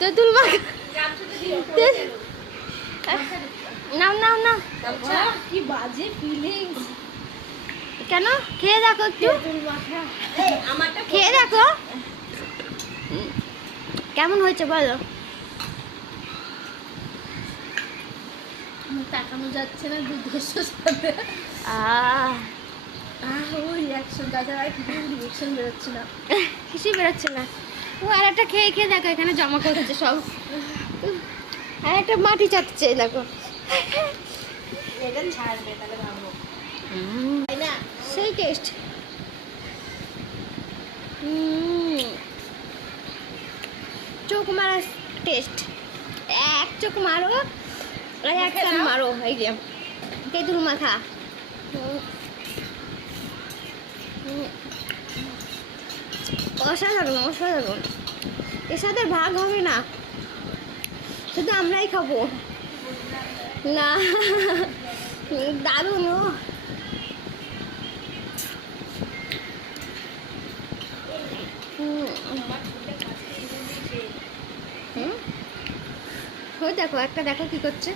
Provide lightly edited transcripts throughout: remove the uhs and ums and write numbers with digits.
তেঁতুল মাখা নাও নাও নাও। কি বাজে ফিলিংস। কেন? খেয়ে দেখো একটু, খেয়ে দেখো কেমন হয়েছে বলো। তাকানো যাচ্ছে না দুধের সাথে। ওই রিয়াকশন, তাছাড়া আর কিছু রিয়াকশন বেরোচ্ছে না, কিছুই বেরোচ্ছে না। ও আর একটা খেয়ে খেয়ে দেখো, এখানে জমা করছে সব। আর একটা মাটি চাটছে দেখো। এটা ছাড়বে তাহলে ভাবো, তাই না? সেই টেস্ট। চোখ মারা টেস্ট। এক চোখ মারো আর এক কান মারো। এই যে তেঁতুল মাখা, অসাধারণ অসাধারণ। এর সাথে ভাগ হবে না, শুধু আমরাই খাবো। না দারুণ। ও ওই দেখো একটা, দেখো কি করছে।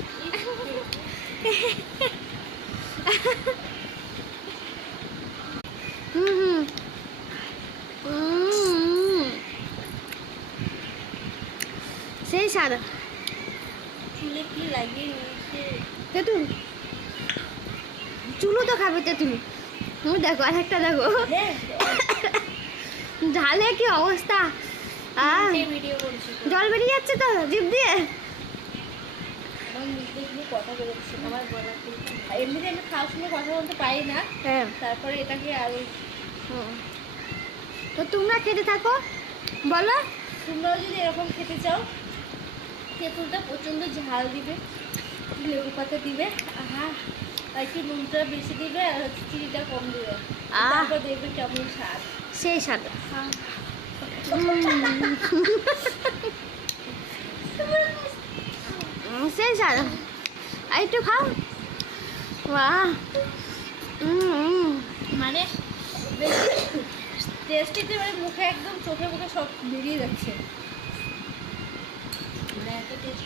সেই সাদা চুলে কি লাগিয়ে নিয়েছে তেঁতুল, চুলো তো খাবে তেঁতুল। দেখো আর একটা দেখো, ঝালে কি অবস্থা। ভিডিও করছি, জল বেরিয়ে যাচ্ছে তো জিভ দিয়ে। আমার মুখ দিয়ে কথা বেরোচ্ছে, আমার গলা থেকে। এমনিতে আমি খাওয়ার সময় কথা বলতে পারি না, হ্যাঁ তারপরে এটাকে আরো। তো তোমরা খেতে থাকো, বলো। তোমরাও যদি এরকম খেতে চাও, তেঁতুলটা প্রচণ্ড ঝাল দিবে, লেবু পাতা দিবে, আর একটু নুনটা বেশি দিবে, আর হচ্ছে চিনিটা কম দিবে, তারপর দেখবে কেমন স্বাদ। সেই স্বাদ। সেই স্বাদ। আর একটু খাও। বাহ, মানে টেস্টিতে, মানে মুখে একদম চোখে মুখে সব বেরিয়ে যাচ্ছে, মানে এত টেস্টি।